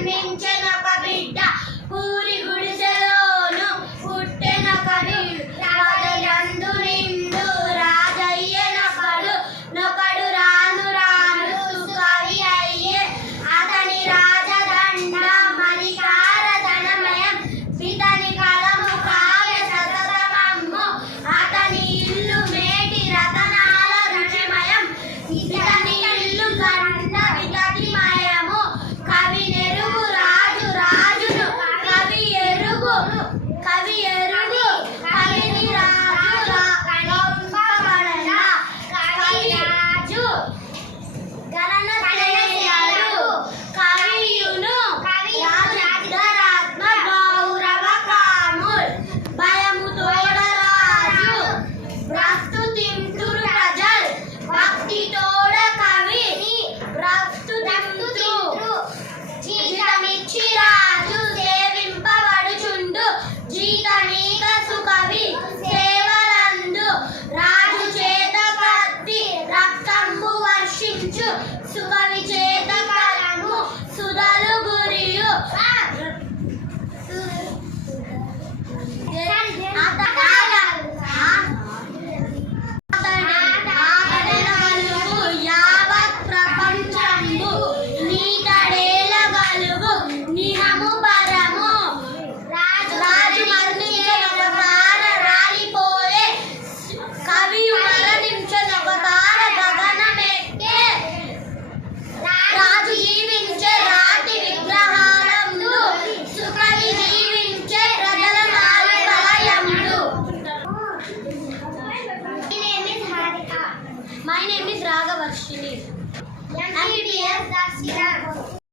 జన్మించెనొక బిడ్డ పూరి గుడిసెలోను పుట్టెనొక రాజయందు నిండు రాజయ్యనొకడు నొకడు రాను రాను సుకవి అయ్యే అతని రాజదండ మణికార ధనమయం పితని కలము కాయ సతతమమ్ము అతని ఇల్లు మేటి రతనాల రుచిమయం ఇతని ఇల్లు గంట విగతిమయము కవి నెరుగు రాజు రాజును కవి ఎరుగు కవిని రాజు గొప్పగణన కవి రాజు గణన చేయడు కవియును రాజురాత్మ గౌరవ కాముల్ భయము తోడరాజు ప్రస్తుతింతురు ప్రజల్ భక్తి తోడ కవి ప్రస్తుతింతురు జీతమిచ్చి రాజు సేవింపబడుచుండు జీతమీగ సుకవి సేవలందు రాజు చేత కత్తి రక్తంబు వర్షించు సుకవి